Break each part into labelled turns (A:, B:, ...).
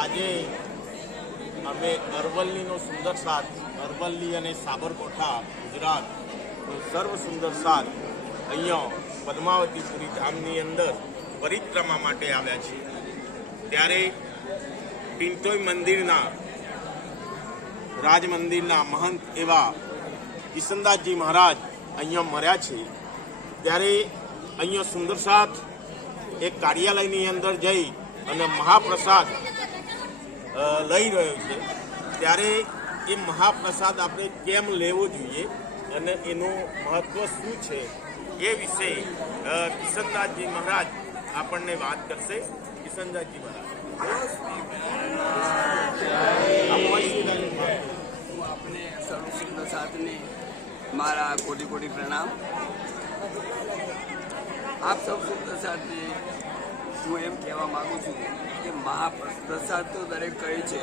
A: આજે અમે અરવલ્લીનો સુંદર સાથ, અરવલ્લી અને સાબરકોઠા, ગુજરાત સર્વ સુંદર સાથ અહીંયા પદ્માવતીપુરી ધામની અંદર પરિક્રમા માટે આવ્યા છીએ. ત્યારે પિંટોય મંદિરના રાજ મંદિરના મહંત એવા કિશનદાસજી મહારાજ અહીંયા મર્યા છે. ત્યારે અહીંયા સુંદર સાથ, એક કાર્યાલયની અંદર જઈ અને મહાપ્રસાદ લઈ રહ્યો છે. ત્યારે એ મહાપ્રસાદ આપણે કેમ લેવો જોઈએ અને એનું મહત્વ શું છે એ વિશે કિશનદાસજી મહારાજ આપણને વાત કરશે. કિશનદાસજી મહારાજ.
B: આપને સર્વ સાથને મારા કોટી કોટી પ્રણામ. આપ સૌ સુપ્રસાદને હું એમ કહેવા માગું છું કે મહાપ્રસાદ તો દરેક કહે છે,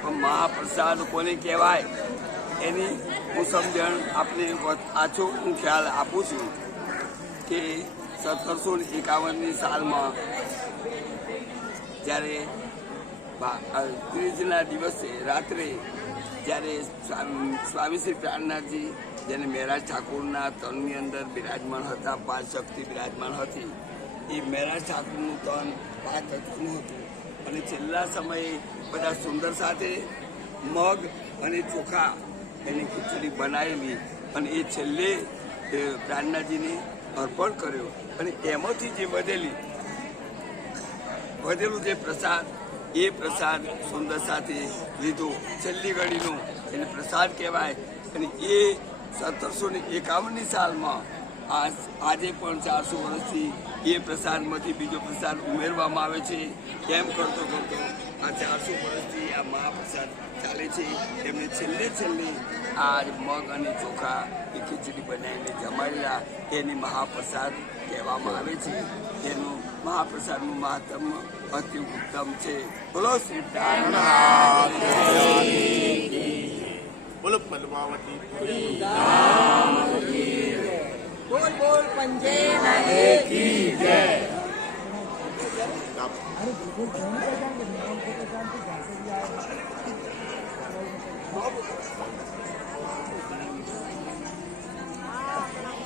B: પણ મહાપ્રસાદ કોને કહેવાય એની હું સમજણ આપને આછો હું ખ્યાલ આપું છું કે સત્તરસો એકાવનની સાલમાં જ્યારે ત્રીજના દિવસે રાત્રે જ્યારે સ્વામી શ્રી પ્રાણનાથજી, જેને મહેરાજ ઠાકોરના તનની અંદર બિરાજમાન હતા, પાંચ શક્તિ બિરાજમાન હતી, એ મહેરાજ ઠાકોરનું તન પાંચ તત્વનું હતું. અને છેલ્લા સમયે બધા સુંદર સાથે મગ અને ચોખા એની ખીચડી બનાવેલી અને એ છેલ્લે પ્રાણનાથજીને અર્પણ કર્યો. અને એમાંથી જે વધેલી, વધેલું જે પ્રસાદ એ પ્રસાદ સુંદર સાથે લીધો. છેલ્લી ઘડીનો એને પ્રસાદ કહેવાય. અને એ સત્તરસો ને એકાવનની સાલમાં આજે પણ ચારસો વર્ષથી એ પ્રસાદમાંથી બીજો પ્રસાદ ઉમેરવામાં આવે છે. એમ કરતો કરતો આ ચારસો વર્ષથી આ મહાપ્રસાદ ચાલે છે. એમને છેલ્લે છેલ્લે આ મગ અને ચોખા એ ખીચડી બનાવીને જમાડેલા એને મહાપ્રસાદ કહેવામાં આવે છે. એનું મહાપ્રસાદનું મહાત્મ અતિ ઉત્તમ છે. બોલો શ્રી
A: બોલો પદ્માવતી
C: બોલ બોલ પંજે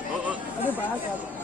A: અ, અ,